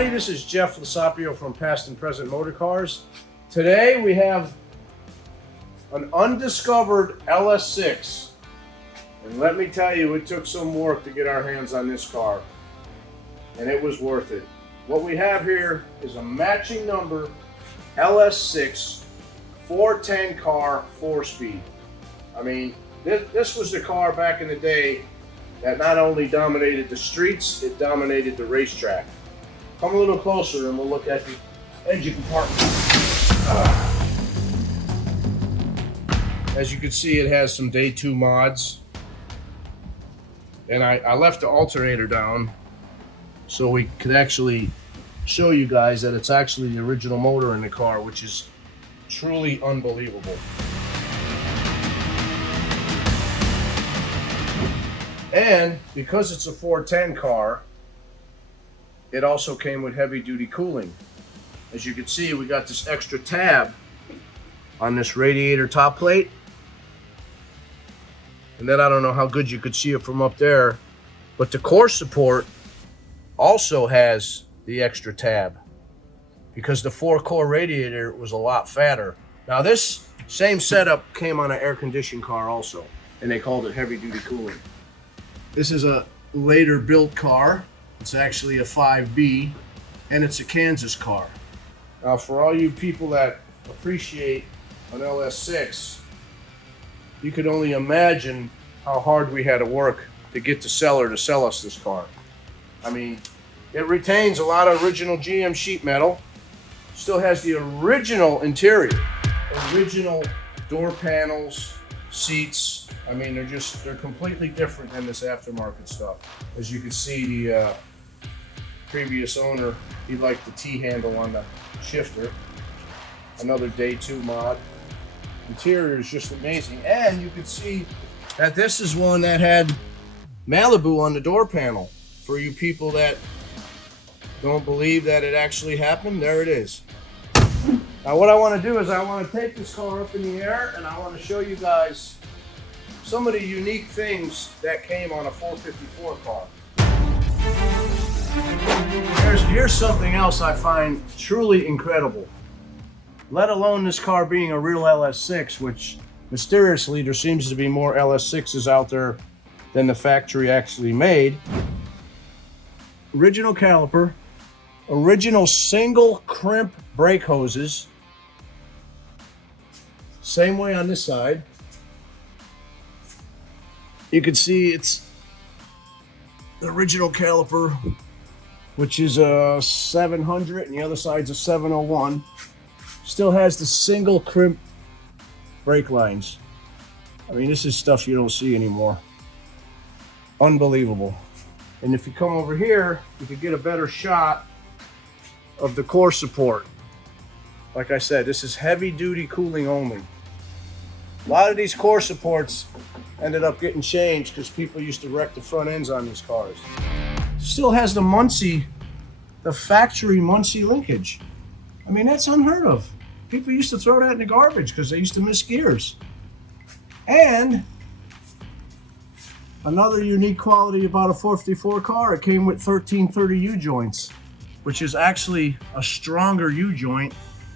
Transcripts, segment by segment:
everybody, this is Jeff Lasapio from Past and Present Motor Cars. Today we have an undiscovered LS6, and let me tell you, it took some work to get our hands on this car, and it was worth it. What we have here is a matching number LS6 410 car 4-speed. I mean, this was the car back in the day that not only dominated the streets, it dominated the racetrack. Come a little closer and we'll look at the engine compartment. As you can see, it has some day 2 mods. And I left the alternator down so we could actually show you guys that it's actually the original motor in the car, which is truly unbelievable. And because it's a 410 car, it also came with heavy duty cooling. As you can see, we got this extra tab on this radiator top plate. And then I don't know how good you could see it from up there, but the core support also has the extra tab because the 4-core radiator was a lot fatter. Now this same setup came on an air-conditioned car also, and they called it heavy duty cooling. This is a later built car. It's actually a 5B, and it's a Kansas car. Now for all you people that appreciate an LS6, you could only imagine how hard we had to work to get the seller to sell us this car. I mean, it retains a lot of original GM sheet metal, still has the original interior, original door panels, seats. I mean, they're completely different than this aftermarket stuff. As you can see, the previous owner, he liked the T-handle on the shifter. Another day 2 mod. Interior is just amazing. And you can see that this is one that had Malibu on the door panel. For you people that don't believe that it actually happened, there it is. Now what I want to do is I want to take this car up in the air and I want to show you guys some of the unique things that came on a 454 car. Here's something else I find truly incredible. Let alone this car being a real LS6, which mysteriously there seems to be more LS6s out there than the factory actually made. Original caliper, original single crimp brake hoses. Same way on this side. You can see it's the original caliper, which is a 700 and the other side's a 701. Still has the single crimp brake lines. I mean, this is stuff you don't see anymore. Unbelievable. And if you come over here, you can get a better shot of the core support. Like I said, this is heavy duty cooling only. A lot of these core supports ended up getting changed because people used to wreck the front ends on these cars. Still has the Muncie, the factory Muncie linkage. I mean, that's unheard of. People used to throw that in the garbage because they used to miss gears. And another unique quality about a 454 car, it came with 1330 U-joints, which is actually a stronger U-joint,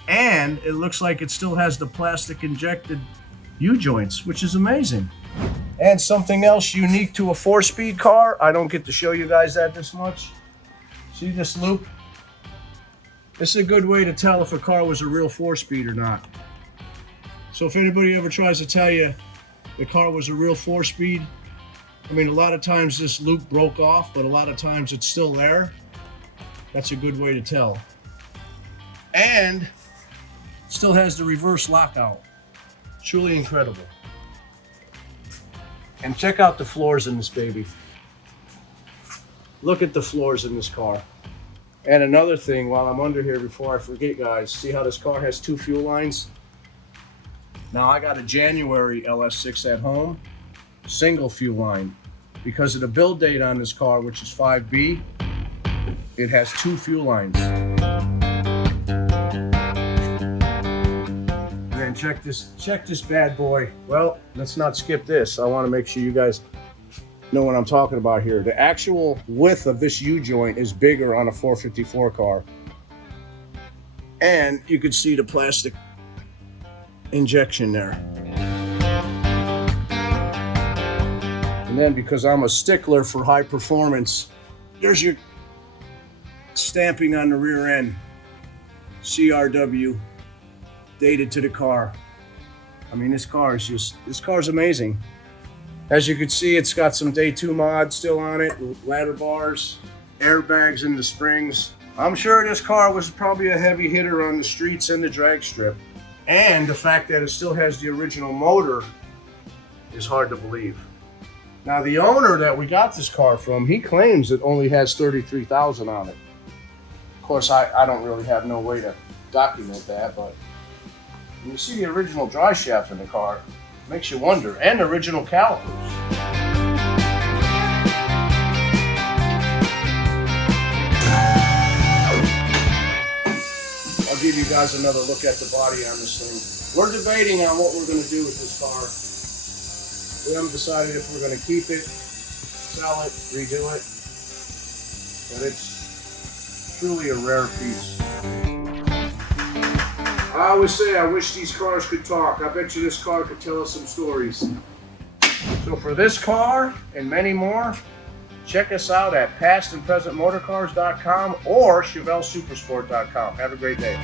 and it looks like it still has the plastic injected U-joints, which is amazing. And something else unique to a 4-speed car, I don't get to show you guys that this much. See this loop? This is a good way to tell if a car was a real 4-speed or not. So if anybody ever tries to tell you the car was a real 4-speed, I mean, a lot of times this loop broke off, but a lot of times it's still there. That's a good way to tell. And it still has the reverse lockout. Truly incredible. And check out the floors in this baby. Look at the floors in this car. And another thing, while I'm under here, before I forget, guys, see how this car has 2 fuel lines? Now I got a January LS6 at home, single fuel line. Because of the build date on this car, which is 5B, it has 2 fuel lines. And check this bad boy. Well, let's not skip this. I want to make sure you guys know what I'm talking about here. The actual width of this U-joint is bigger on a 454 car. And you can see the plastic injection there. And then because I'm a stickler for high performance, there's your stamping on the rear end. CRW, dated to the car. I mean, this car's amazing. As you can see, it's got some day 2 mod still on it, ladder bars, airbags in the springs. I'm sure this car was probably a heavy hitter on the streets and the drag strip. And the fact that it still has the original motor is hard to believe. Now, the owner that we got this car from, he claims it only has 33,000 on it. Of course, I don't really have no way to document that, but when you see the original drive shaft in the car, it makes you wonder, and original calipers. I'll give you guys another look at the body on this thing. We're debating on what we're going to do with this car. We haven't decided if we're going to keep it, sell it, redo it, but it's truly a rare piece. I always say I wish these cars could talk. I bet you this car could tell us some stories. So for this car and many more, check us out at pastandpresentmotorcars.com or ChevelleSupersport.com. Have a great day.